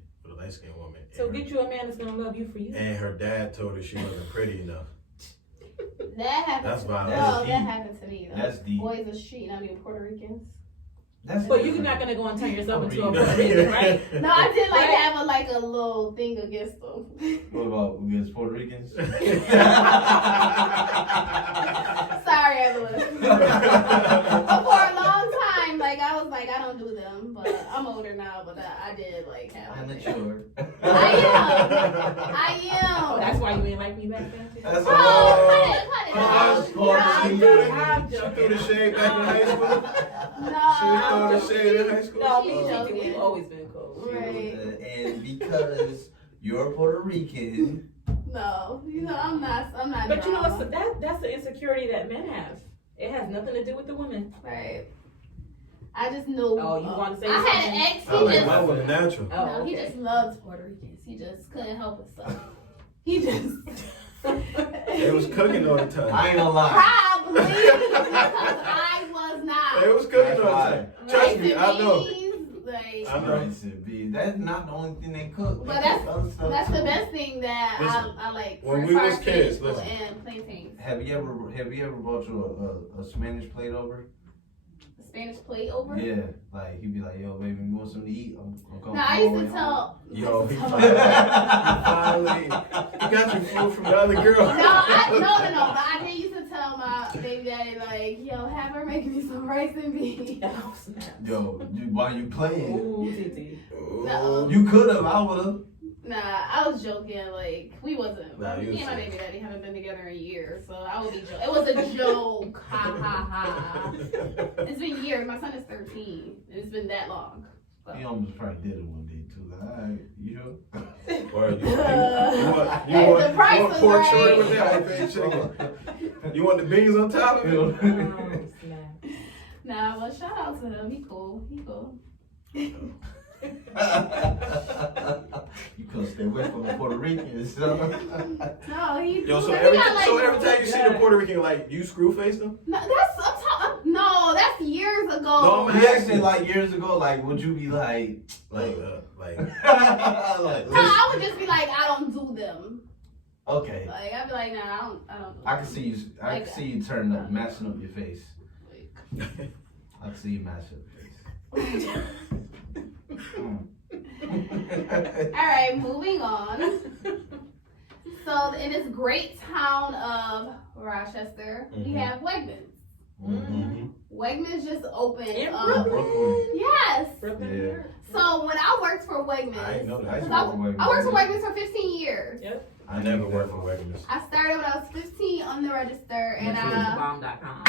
woman. so and, get you a man that's gonna love you for you. and her dad told her she wasn't pretty enough. That happened That's to me. violent. No, That's that deep. happened to me. Though. That's deep. Boys are cheating. I mean, Puerto Ricans. That's But you're different. not gonna go and turn yourself into a Puerto Puerto Rican, right? No, I did like Right. have a little thing against them. What about against Puerto Ricans? Sorry, Evelyn. But for a long time, like I was like, I don't do them, but I'm older now. But I did like have. I'm a not thing. sure. I am. Oh, that's why you ain't like me back. back then too? That's Oh, She I'm threw the shade back in high school. No. She threw the shade in high school. No, She's me joking. we've always been cool. Right. And because you're Puerto Rican, No, I'm not. But you know drama. what's that's the insecurity that men have. It has nothing to do with the women. Right. I just knew. Oh, you want to say I something? had an ex. I like He mine just. with a natural. Oh, No, he okay. just loves Puerto Ricans. He just couldn't help himself. He just. They was cooking all the time. I ain't gonna lie. Probably because I was not. They was cooking all the time. Trust me, I know. Like, I know. Rice and beans. That's not the only thing they cook. But They cook other stuff that's the too. best thing that Listen, I like. when for we was fried kids, vegetable listen. and plantains. Have you ever brought you a Spanish plate over? Spanish plate over. Yeah, like he'd be like, "Yo, baby, you want something to eat? I'm going." No, I used to tell. Yo, he finally- he got your food from the other girl. No, but I did used to tell my baby daddy like, yo, have her make me some rice and beans. Oh, snap. Yo, while you playing, Ooh, TT. Ooh. you could have. I would have. Nah, I was joking. Like, we wasn't. Nah, you me and my was baby daddy haven't been together in years, so I would be joking. It was a joke. Ha ha ha. It's been years. My son is 13. It's been that long. He almost probably did it one day too. Like, all right, you sure? Or you Hey, want the price was pork right. short with that? I paid chicken. You want the beans on top? Oh, snap. Nah, well, shout out to him. He cool. He cool. You couldn't stay away from the Puerto Ricans. So. No, he Yo, cool. so He every got, like, time you see the Puerto Rican, like you screw face them? No, that's years ago. No, He asked me like years ago, like, would you be like, Like, like, No, I would just be like, I don't do them. okay. Like, I'd be like, nah, I don't do I them. can see you. I Like can see you turning up, mashing up your face. I can see you mashing up your face. Alright, moving on. So, in this great town of Rochester, we have Wegmans. Mm-hmm. Wegmans just opened In up. Brooklyn. Yes. Brooklyn, Yeah. New York. So, when I worked for I Wegmans, ain't know that. I worked for Wegmans for 15 years. I never worked for Wegmans. I started when I was 15 on the register, and Bomb.com.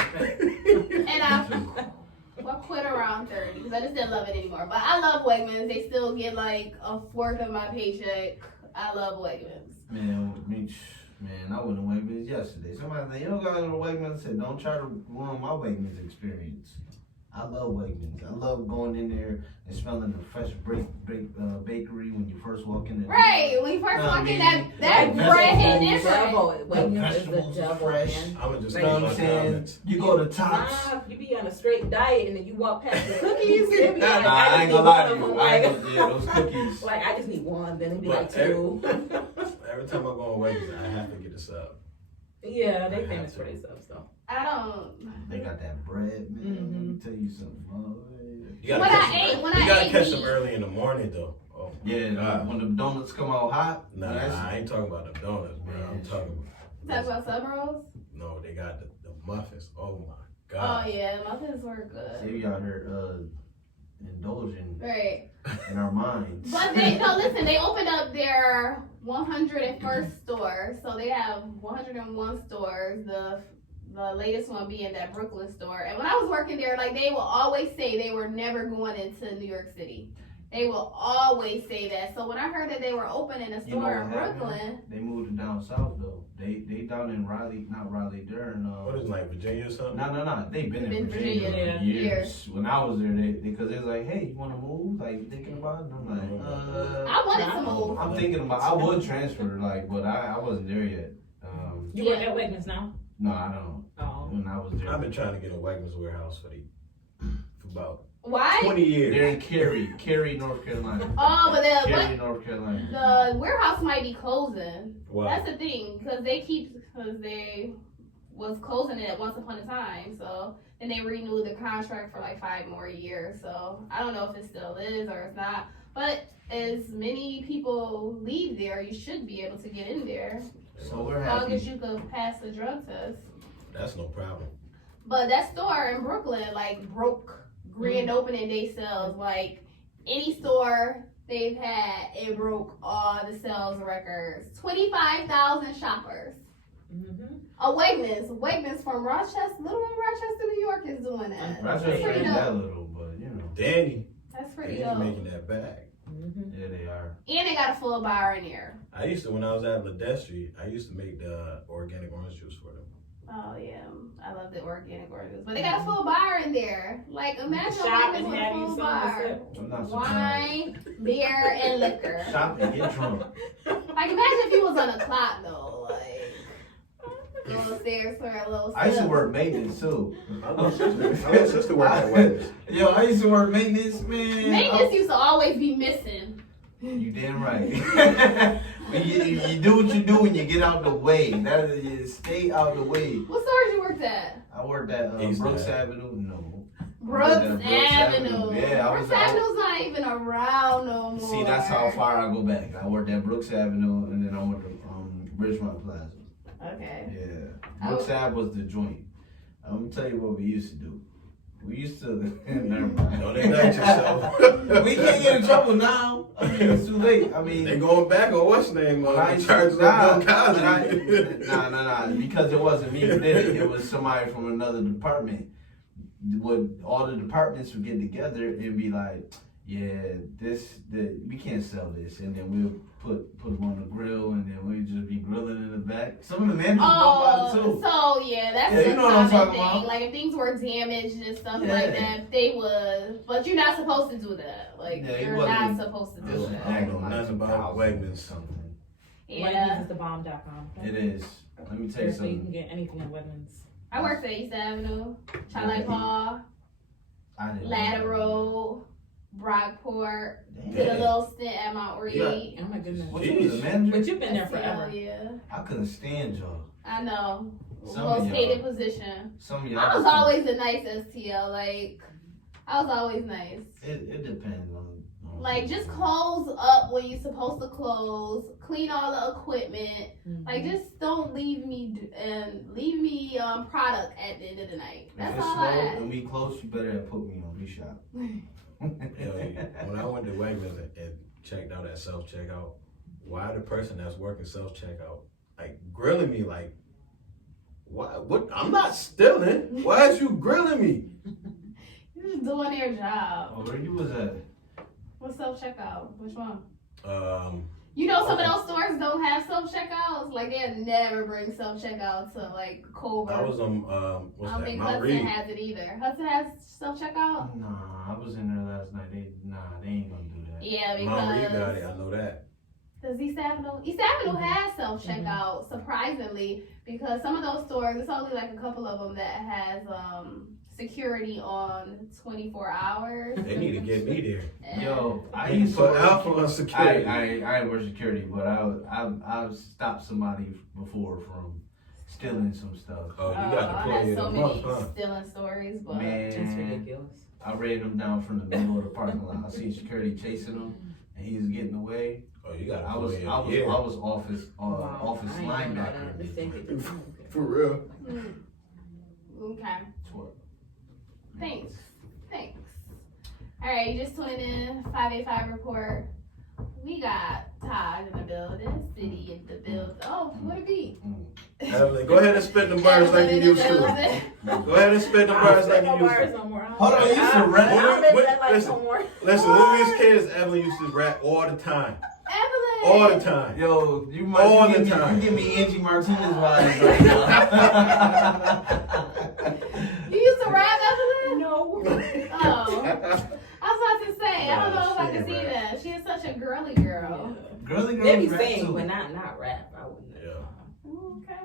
I quit around 30 because I just didn't love it anymore. But I love Wegmans. They still get like a fourth of my paycheck. I love Wegmans. Man, I went to Wegmans yesterday. Somebody said, you don't gotta go to Wegmans. I said, don't try to ruin my Wegmans experience. I love Wegmans. I love going in there and smelling the fresh bakery when you first walk in there. Right, when you first walk in, that Like bread hit vegetables, different. Devil. Wegmans is the vegetables are devil, fresh. man. I'm gonna just You know what my I'm saying? comments. You go to Tops. Nah, you be on a straight diet and then you walk past the cookies. It be Nah, like, I ain't just gonna lie need to one you. of I ain't them, gonna, yeah, those cookies. like I just need one, then it'd be like But two. Every time I go on Wegmans, I have to get a sub. Yeah, they famous for themselves though. I don't. They got that bread, man. Let me tell you something. Oh, You gotta When catch I them- ate- when you I gotta ate catch meat. them early in the morning though. Oh, yeah, God. when the donuts come out hot. Nah, I ain't talking about the donuts, bro. I'm talking Talk about about sub rolls? no. They got the muffins. Oh my Oh God. yeah, muffins were good. See, we out here indulging Right. in our minds. But listen, they opened up their 101st store. So they have 101 stores. The latest one being that Brooklyn store. And when I was working there, like they will always say they were never going into New York City. They will always say that. So when I heard that they were opening a You know store what in happened? Brooklyn, They moved it down south though. They down in Raleigh, not Raleigh, Durham. What is it, like Virginia or something? No. They've been in Been Virginia Virginia, for yeah. years. When I was there, because they was like, "Hey, you want to move? Like, you thinking about it?" And I'm like, I wanted to move. I'm thinking about. I would transfer, like, but I wasn't there yet. You work at Wegmans now? No, I don't. Oh. When I was there, I've been trying to get a Wegmans warehouse for about Why? 20 years. They're in Cary, North Carolina. Oh, but Cary, North Carolina. the warehouse might be closing. Wow. That's the thing, because they was closing it once upon a time. So then they renewed the contract for like 5 more years. So I don't know if it still is or it's not. But as many people leave there, you should be able to get in there So we're as long as happy. you could pass the drug test. That's no problem. But that store in Brooklyn, like, broke grand opening day sales. Like, any store it broke all the sales records. 25,000 shoppers. Mm-hmm. Oh, Wegmans from Rochester, Little Rochester, New York is doing that. Rochester That's pretty ain't that dope. little, but you know. Danny, That's pretty Danny dope. making that bag. Mm-hmm. Yeah, they are. And they got a full bar in there. I used to, when I was at Ledestri, I used to make the organic orange juice for them. Oh yeah, I love the organic oranges, but they got a full bar in there. Like imagine Shop Wegmans and with a have you full seen bar, this? I'm not surprised. wine, beer, and liquor. Shop and get drunk. Like imagine if you was on a clock though, like go upstairs for a little. I used to sip. work maintenance too. My sister worked at Wegmans. Yo, I used to work maintenance, man. Maintenance used to always be missing. You damn right. When you do what you do when you get out the way. That is, you stay out the way. What stores you worked at? I worked at East Brooks Ave. Avenue. No. Brooks Brooks Avenue. Avenue. Yeah, I was Brooks out. Avenue's not even around no more. See, that's how far I go back. I worked at Brooks Avenue, and then I went to Ridgemont Plaza. Okay. Yeah. Brooks Ave was the joint. I'm gonna tell you what we used to do. We used to. Never mind. Don't indict yourself. We can't get in trouble now. I mean, it's too late. I mean, They going back on what's name? I Charges of Bill Cosby. Nah, because it wasn't me who did it. It was somebody from another department. Would all the departments would get together and be like, yeah, we can't sell this, and then we'll put them on the grill, and then we'll just be grilling in the back. Some of the managers know about it too. So yeah, that's Yeah, a you know what I'm common talking thing. about. Like if things were damaged and stuff Yeah. like that, they would. But you're not supposed to do that. Like Yeah, it you're not wasn't- supposed to It do was that. I don't know nothing about Wegmans. something. Yeah, Wegmans is the bomb.com. It is. Let me tell you So you can something. get anything at Wegmans. I worked at East Avenue, Charlotte Hall, I didn't know Ladder that. Road, Brockport. Damn. Did a little stint at Mount Reed. Yeah. Oh my goodness. What, you was a manager? But you've been there Hell forever. yeah, I couldn't stand y'all. I know. Some of Most y'all- hated position. Some of y'all. I was always a nice STL. Like I was always nice. It depends on. Like just close up when you're supposed to close. Clean all the equipment. Mhm. Like just don't leave me product at the end of the night. If That's it's all slow I ask. and we close, you better put me on reshop. When I went to Wegmans and checked out at self checkout, why the person that's working self checkout like grilling me like, why? What? I'm not stealing. Why is you grilling me? You're just doing their job. Oh, where you was at? What's self checkout? Which one? Um, You know, some of those stores don't have self checkouts. Like they'll never bring self checkout to like Culver. I was on I what's don't that? think Mount Hudson Reed. has it either. Hudson has self checkout. Nah, I was in there last night. They ain't gonna do that. Yeah, Mount Reed got because it. I know that. does East Avenue has self checkout surprisingly, because some of those stores it's only like a couple of them that has security on 24 hours. They need to get me there. And- Yo, I They need used to to put Alpha on security. I ain't work security, but I've stopped somebody before from stealing some stuff. Oh, you got I the had play so of the many month, huh? stealing stories, but It's Man, ridiculous. I ran him down from the middle of the parking lot. I seen security chasing him, and he was getting away. Oh, you got I to was play office office I ain't know linebacker. that. Let's take it. For real. okay. What? Thanks. All right, you just tuned in 585 report. We got Tahj in the building, City in the building. Oh, what it be? Evelyn, go ahead and spit the bars like you Evelyn in the used to. building. Go ahead and spit the bars like you used to. No more. Hold on, you used to rap? I'm in Wait, that like listen. no more. Listen, when we was kids, Evelyn used to rap all the time. Evelyn. All the time. Yo, you might All you the give me- time. You give me Angie Martinez vibes right now. You used to rap, Evelyn? No. Oh. I was about to say, I don't know if I She can see rap. that. She is such a girly girl. Girly They girls be rap saying, too. but not rap. I wouldn't. Yeah. Ooh, okay.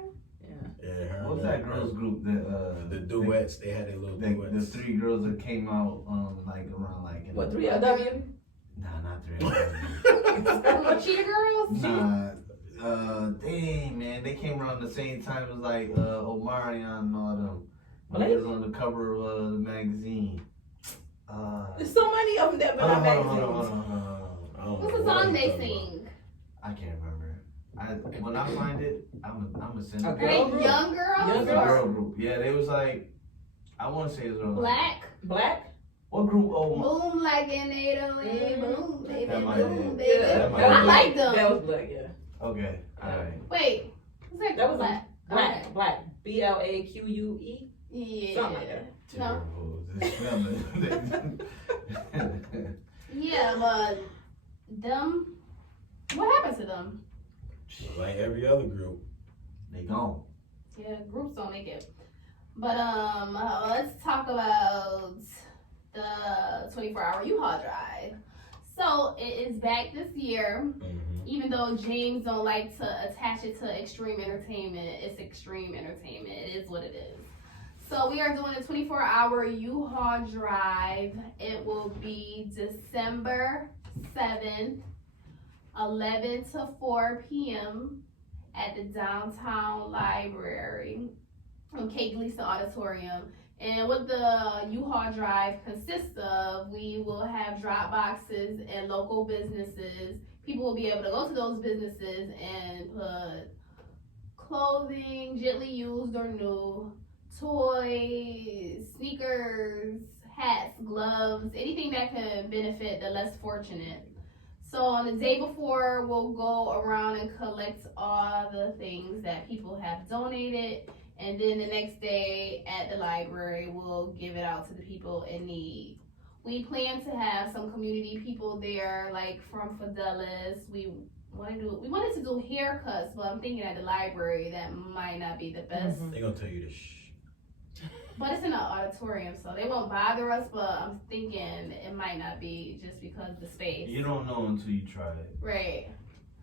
Yeah, her What's and that girls group that The duets, they had their little the duets. three girls that came out like around like in What, the- 3LW? Nah, not 3 Ooh, Cheetah Girls? Nah, dang man, they came around the same time as like Omarion and all them. When they was on the cover of the magazine. There's so many of them that been on magazines. I don't What's know the what song you they talking sing? I can't remember. When I find it, I'm gonna send it. A Are girl they group? young girls? Young It was a girls? girl group. Yeah, they was like, I want to say it was around Black? Black? What group? Oh, Boom like an 808, boom, baby, That might boom, be- baby. that might I be- like them. That was black, yeah. okay, alright. Wait, what's That was black? Black, Okay. black. BLAQUE. Yeah. Something like that. No. Terrible. Yeah, but them, what happened to them? Like every other group. They gone. Yeah, groups don't make it. But let's talk about the 24-hour U-Haul drive. So it is back this year. Even though James don't like to attach it to extreme entertainment, it's extreme entertainment. It is what it is. So we are doing a 24-hour U-Haul drive. It will be December 7th, 11 to 4 p.m. at the Downtown Library from Kate Gleason Auditorium. And what the U-Haul drive consists of, we will have drop boxes and local businesses. People will be able to go to those businesses and put clothing, gently used or new, toys, sneakers, hats, gloves, anything that could benefit the less fortunate. So on the day before, we'll go around and collect all the things that people have donated. And then the next day at the library, we'll give it out to the people in need. We plan to have some community people there, like from Fidelis. We wanted to do haircuts, but I'm thinking at the library that might not be the best. They're gonna tell you to shh. But it's in an auditorium, so they won't bother us, but I'm thinking it might not be just because of the space. You don't know until you try it. Right.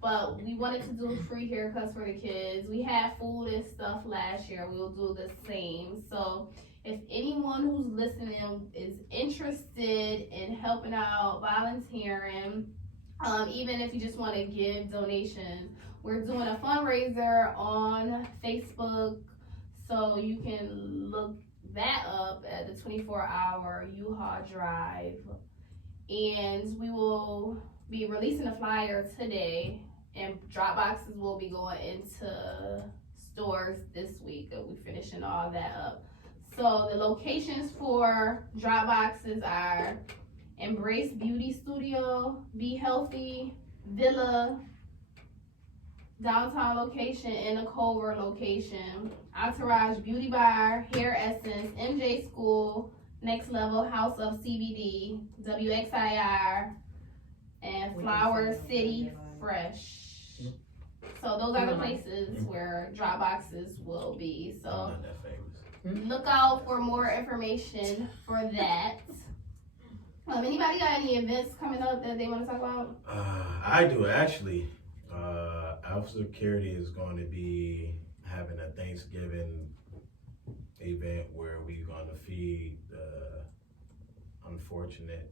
But we wanted to do free haircuts for the kids. We had food and stuff last year. We'll do the same. So if anyone who's listening is interested in helping out, volunteering, even if you just want to give donations, we're doing a fundraiser on Facebook. So you can look that up at the 24-hour U-Haul drive. And we will be releasing a flyer today. And drop boxes will be going into stores this week. We're finishing all that up. So the locations for drop boxes are Embrace Beauty Studio, Be Healthy, Villa, Downtown location, and a Culver location, Entourage Beauty Bar, Hair Essence, MJ School, Next Level House of CBD, WXIR, and Flower City Fresh. So those are the places where drop boxes will be. I'm So not that famous. look out for more information for that. Anybody got any events coming up that they want to talk about? I do actually. Alpha Security is going to be having a Thanksgiving event where we're going to feed the unfortunate.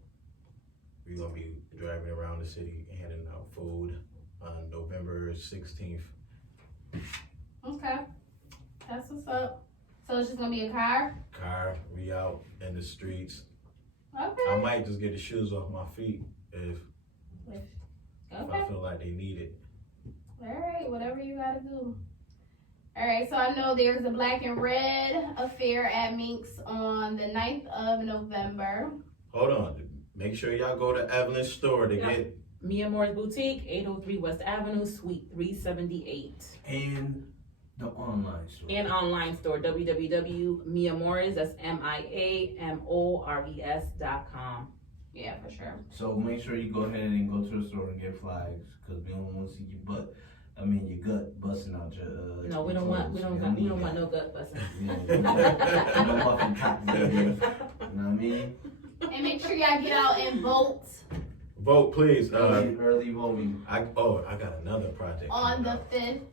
We're going to be driving around the city handing out food on November 16th. Okay, that's what's up. So it's just gonna be a car? We out in the streets. Okay. I might just get the shoes off my feet if Okay. I feel like they need it. All right, whatever you gotta do. All right, so I know there's a Black and Red affair at Minx on the 9th of November. Hold on. Make sure y'all go to Evelyn's store to get Mia Moore's Boutique, 803 West Avenue, Suite 378. And the online store. And online store, www.miamores, that's MIAMORES.com. Yeah, for sure. So make sure you go ahead and go to the store and get flags, because we don't want to see your butt. I mean, your gut busting out your. No, we your don't want clothes. no gut busting. Yeah, no muffin top. You know what I mean? And make sure y'all get out and vote vote, please. Early voting. I got another project on coming the up. 5th. I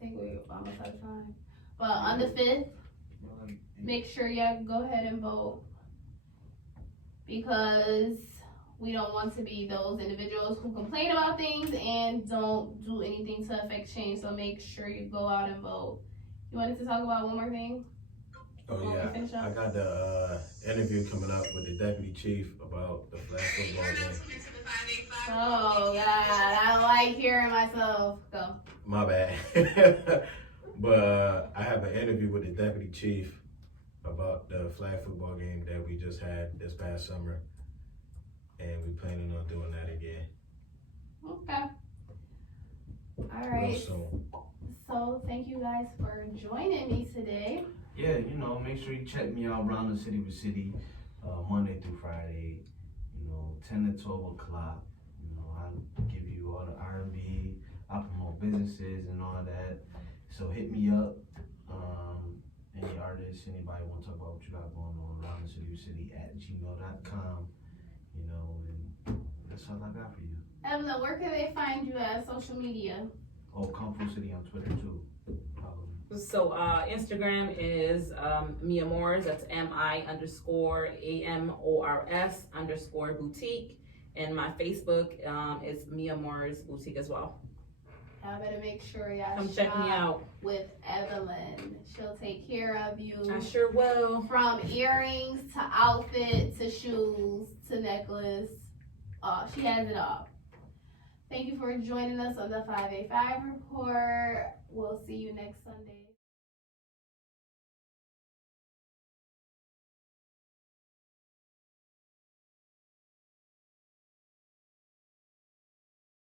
think we're almost out of time. But on the 5th, make sure y'all go ahead and vote, because we don't want to be those individuals who complain about things and don't do anything to affect change. So make sure you go out and vote. You wanted to talk about one more thing? Oh Before we yeah, finish up? I got the interview coming up with the deputy chief about the flag football game. Oh God, I don't like hearing myself. Go. My bad. But I have an interview with the deputy chief about the flag football game that we just had this past summer, and we planning on doing that again. Okay. All Real right. soon. So thank you guys for joining me today. Yeah, you know, make sure you check me out around the city with City, Monday through Friday, 10 to 12 o'clock. I give you all the R&B, I promote businesses and all that. So hit me up. Any artists, anybody want to talk about what you got going on around the city with City at gmail.com, and that's all I got for you. Evelyn, where can they find you at social media? Oh, Kung Fu City on Twitter too. Follow me. So Instagram is Mia Moores. That's MI_AMORS_boutique, and my Facebook is Mia Moores Boutique as well. Y'all better make sure y'all Come check me out. with Evelyn. She'll take care of you. I sure will. From earrings to outfit to shoes to necklace. She has it all. Thank you for joining us on the 585 report. We'll see you next Sunday.